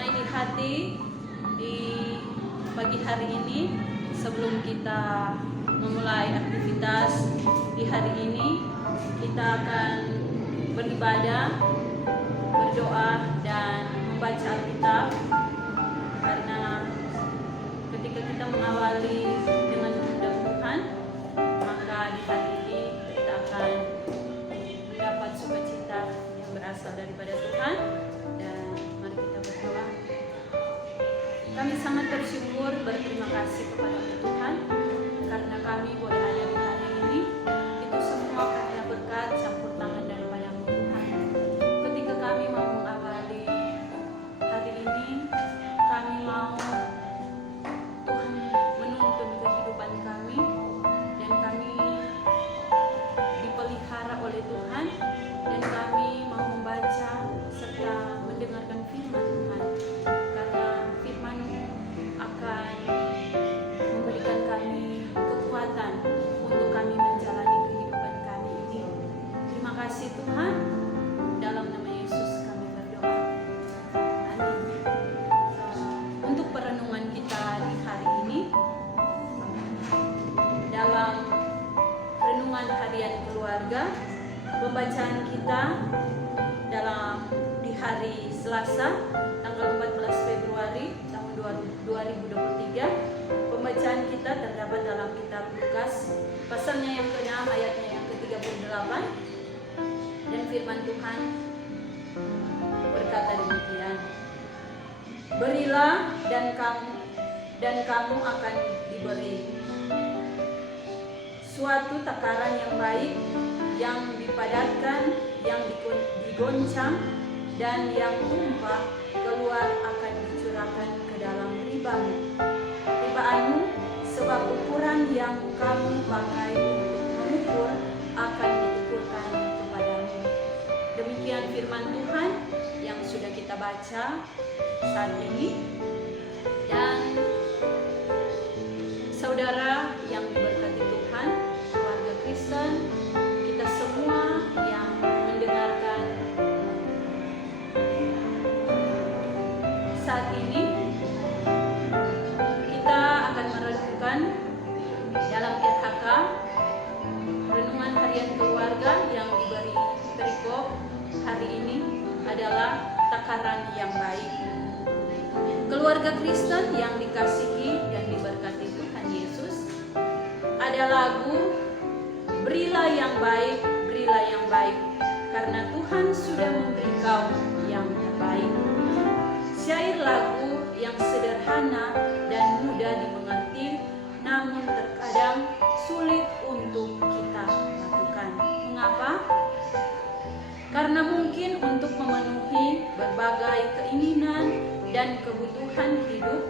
damai di hati di pagi hari ini. Sebelum kita memulai aktivitas di hari ini, kita akan beribadah, berdoa, dan membaca Alkitab. Karena ketika kita mengawali dengan mengundang Tuhan, maka di hari ini kita akan mendapat sukacita yang berasal daripada Tuhan. Dan mari kita berdoa. Kami sangat bersyukur, berterima kasih kepada Tuhan karena kami boleh ada di hari ini. Itu semua karena berkat campur tangan daripada-Mu Tuhan. Ketika kami mau mengawali hari ini, kami mau Tuhan menuntun kehidupan kami, dan kami dipelihara oleh Tuhan, dan kami mau membaca serta mendengarkan firman Tuhan, karena firman akan memberikan kami kekuatan untuk kami menjalani kehidupan kami ini. Terima kasih Tuhan, dalam nama Yesus kami berdoa. Amin. Untuk perenungan kita di hari ini, dalam renungan harian keluarga, pembacaan kita dalam di hari Selasa tanggal 14 Februari tahun 2023. Pembacaan kita terdapat dalam kitab Lukas pasalnya yang ke-6 ayatnya yang ke-38, dan firman Tuhan berkata demikian: "Berilah dan kamu akan diberi. Suatu takaran yang baik, yang dipadatkan, yang digoncang, dan yang tumpah keluar akan dicurahkan ke dalam ribaanmu, sebab ukuran yang kamu pakai untuk mengukur akan diukurkan kepadamu." Demikian firman Tuhan yang sudah kita baca saat ini. Dan saudara yang diberkati Tuhan, keluarga Kristen, kita semua yang mendengarkan saat ini, kita akan merenungkan dalam RHK, renungan harian keluarga yang diberi perikop hari ini adalah takaran yang baik. Keluarga Kristen yang dikasihi dan diberkati Tuhan Yesus, ada lagu "Berilah yang baik, berilah yang baik, karena Tuhan sudah memberi kau yang terbaik." Syair lagu yang sederhana dan mudah dimengerti, namun terkadang sulit untuk kita lakukan. Mengapa? Karena mungkin untuk memenuhi berbagai keinginan dan kebutuhan hidup,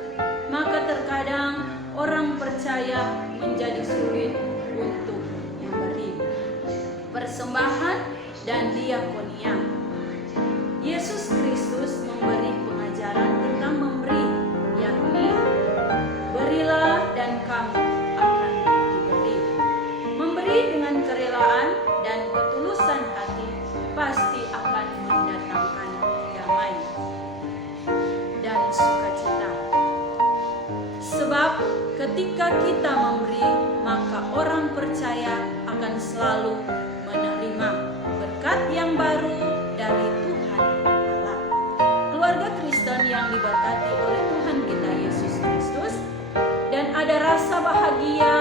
maka terkadang orang percaya menjadi sulit untuk memberi persembahan dan diakonia. Yesus Kristus memberi pengajaran tentang memberi, yakni berilah dan kamu akan diberi. Memberi dengan kerelaan dan ketulusan hati pasti akan mendatangkan damai dan sukacita. Sebab ketika kita memberi, maka orang percaya akan selalu menerima berkat yang baru dari Tuhan Allah. Keluarga Kristen yang diberkati oleh Tuhan kita Yesus Kristus, dan ada rasa bahagia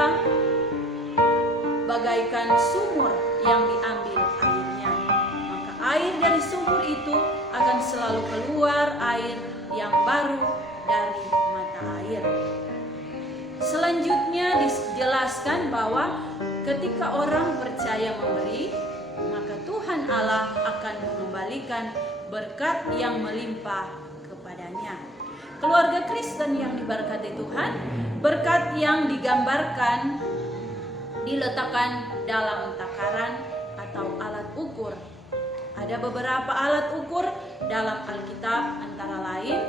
bagaikan sumur yang diambil airnya. Maka air dari sumur itu akan selalu keluar air yang baru dari mata air. Selanjutnya dijelaskan bahwa ketika orang percaya memberi, maka Tuhan Allah akan mengembalikan berkat yang melimpah kepadanya. Keluarga Kristen yang diberkati Tuhan, berkat yang digambarkan diletakkan dalam takaran atau alat ukur. Ada beberapa alat ukur dalam Alkitab, antara lain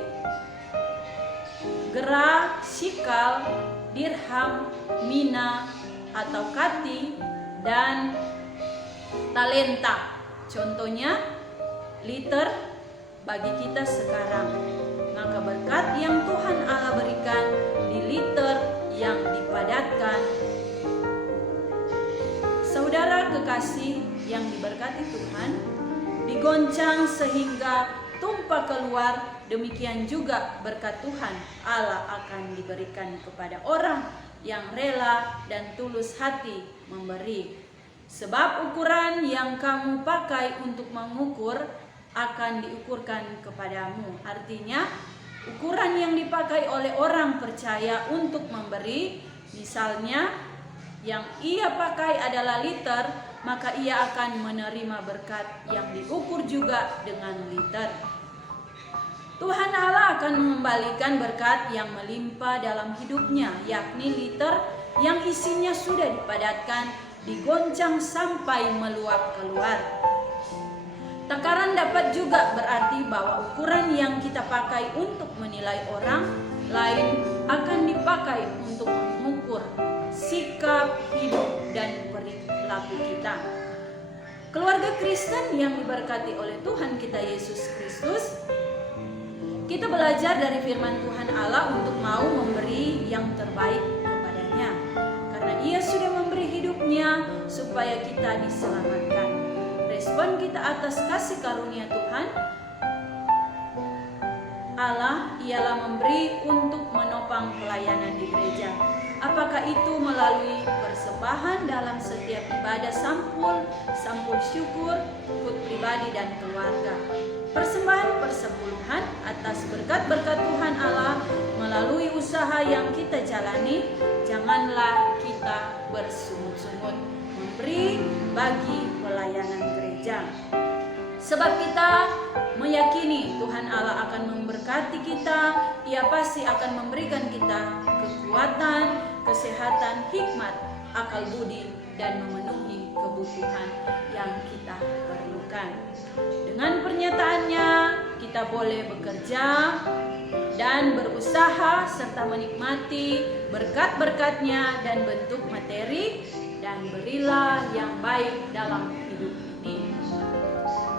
gera, sikal, dirham, mina atau kati, dan talenta. Contohnya liter bagi kita sekarang. Maka kasih yang diberkati Tuhan, digoncang sehingga tumpah keluar, demikian juga berkat Tuhan Allah akan diberikan kepada orang yang rela dan tulus hati memberi. Sebab ukuran yang kamu pakai untuk mengukur akan diukurkan kepadamu. Artinya, ukuran yang dipakai oleh orang percaya untuk memberi, misalnya yang ia pakai adalah liter, maka ia akan menerima berkat yang diukur juga dengan liter. Tuhan Allah akan mengembalikan berkat yang melimpah dalam hidupnya, yakni liter yang isinya sudah dipadatkan, digoncang sampai meluap keluar. Takaran dapat juga berarti bahwa ukuran yang kita pakai untuk menilai orang lain akan dipakai untuk mengukur sikap, hidup, dan perilaku kita. Keluarga Kristen yang diberkati oleh Tuhan kita Yesus Kristus, kita belajar dari firman Tuhan Allah untuk mau memberi yang terbaik kepadanya, karena Ia sudah memberi hidupnya supaya kita diselamatkan. Respon kita atas kasih karunia Tuhan Allah ialah memberi untuk menopang pelayanan di gereja. Apakah itu melalui persembahan dalam setiap ibadah sampul syukur, ikut pribadi dan keluarga. Persembahan persepuluhan atas berkat-berkat Tuhan Allah melalui usaha yang kita jalani, janganlah kita bersungut-sungut memberi bagi pelayanan gereja. Sebab kita meyakini Tuhan Allah akan memberkati kita, Ia pasti akan memberikan kita kekuatan, kesehatan, hikmat, akal budi, dan memenuhi kebutuhan yang kita perlukan. Dengan pernyataannya, kita boleh bekerja dan berusaha serta menikmati berkat-berkatnya dan bentuk materi, dan berilah yang baik dalam hidup ini.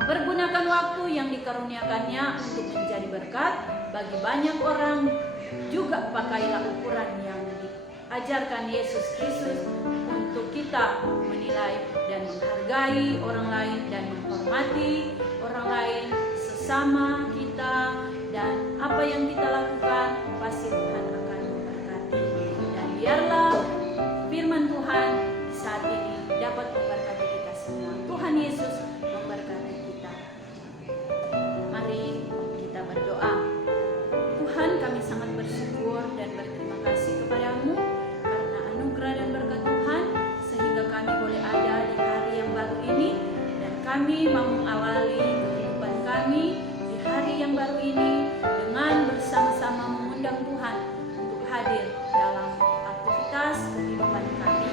Pergunakan waktu yang dikaruniakannya untuk menjadi berkat bagi banyak orang. Juga pakailah ukuran yang diajarkan Yesus Kristus untuk kita menilai dan menghargai orang lain dan menghormati orang lain sesama kita, dan apa yang kita lakukan pasti Tuhan akan memberkati. Dan biarlah firman Tuhan di saat ini dapat memberkati kita semua. Tuhan Yesus memberkati kita. Mari kita berdoa. Tuhan, kami sangat bersyukur dan berterima kasih kepadamu karena anugerah dan berkat Tuhan sehingga kami boleh ada di hari yang baru ini, dan kami mau mengawali kehidupan kami di hari yang baru ini dengan bersama-sama mengundang Tuhan untuk hadir dalam aktivitas kehidupan kami.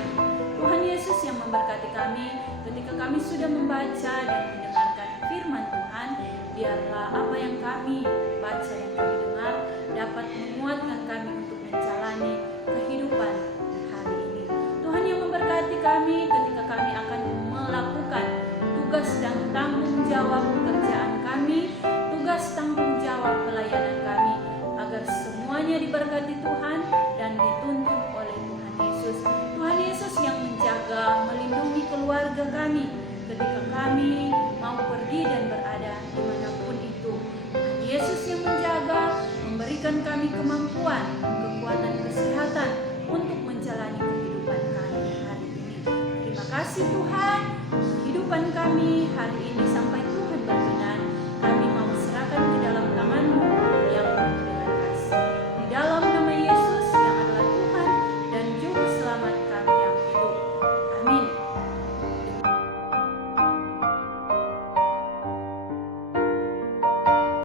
Tuhan Yesus yang memberkati kami ketika kami sudah membaca dan mendengarkan firman Tuhan, biarlah apa yang kami baca, yang kami dengar dapat menguatkan kami untuk menjalani kehidupan di hari ini. Tuhan yang memberkati kami ketika kami akan melakukan tugas dan tanggung jawab pekerjaan kami, tugas tanggung jawab pelayanan kami, agar semuanya diberkati Tuhan dan dituntun oleh Tuhan Yesus. Tuhan Yesus yang menjaga, melindungi keluarga kami ketika kami mau pergi dan berada dimanapun itu. Tuhan Yesus yang menjaga, memberikan kami kemampuan, kekuatan, kesehatan untuk menjalani kehidupan kami hari ini. Terima kasih Tuhan, kehidupan kami hari ini sampai